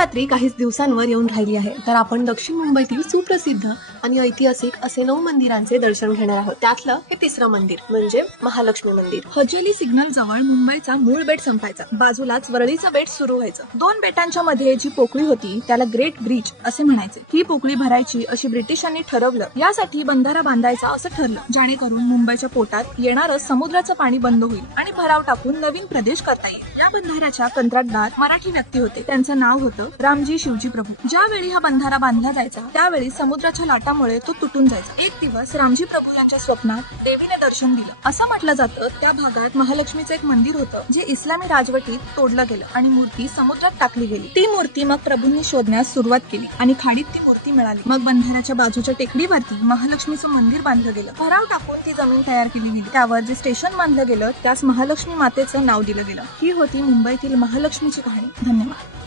नवरात्री काहीच दिवसांवर येऊन राहिली आहे. तर आपण दक्षिण मुंबईतील सुप्रसिद्ध आणि ऐतिहासिक असे नऊ मंदिरांचे दर्शन घेणार आहोत. त्यातलं हे तिसरं मंदिर म्हणजे महालक्ष्मी मंदिर. हजेली सिग्नल जवळ मुंबईचा मूळ बेट संपायचा. बाजूलाच वरळीचं बेट सुरू व्हायचं. दोन बेटांच्या मध्ये जी पोकळी होती त्याला ग्रेट ब्रिज असे म्हणायचे. ही पोकळी भरायची अशी ब्रिटिशांनी ठरवलं. यासाठी बंधारा बांधायचा असं ठरलं. जेणेकरून मुंबईच्या पोटात येणारं समुद्राचं पाणी बंद होईल आणि भराव टाकून नवीन प्रदेश करता येईल. या बंधाऱ्याच्या कंत्राटदार मराठी व्यक्ती होते. त्यांचं नाव होतं रामजी शिवजी प्रभू. ज्यावेळी हा बंधारा बांधला जायचा त्यावेळी समुद्राच्या लाटामुळे तो तुटून जायचा. एक दिवस रामजी प्रभू यांच्या स्वप्नात देवीने दर्शन दिलं. असं म्हटलं जातं त्या भागात महालक्ष्मीचं एक मंदिर होतं जे इस्लामी राजवटीत तोडलं गेलं आणि मूर्ती समुद्रात टाकली गेली. ती मूर्ती मग प्रभूंनी शोधण्यास सुरुवात केली आणि खाडीत ती मूर्ती मिळाली. मग बंधाऱ्याच्या बाजूच्या टेकडीवरती महालक्ष्मीचं मंदिर बांधलं गेलं. भराव टाकून ती जमीन तयार केली गेली. त्यावर जे स्टेशन बांधलं गेलं त्यास महालक्ष्मी मातेचं नाव दिलं गेलं. ही होती मुंबईतील महालक्ष्मीची कहाणी. धन्यवाद.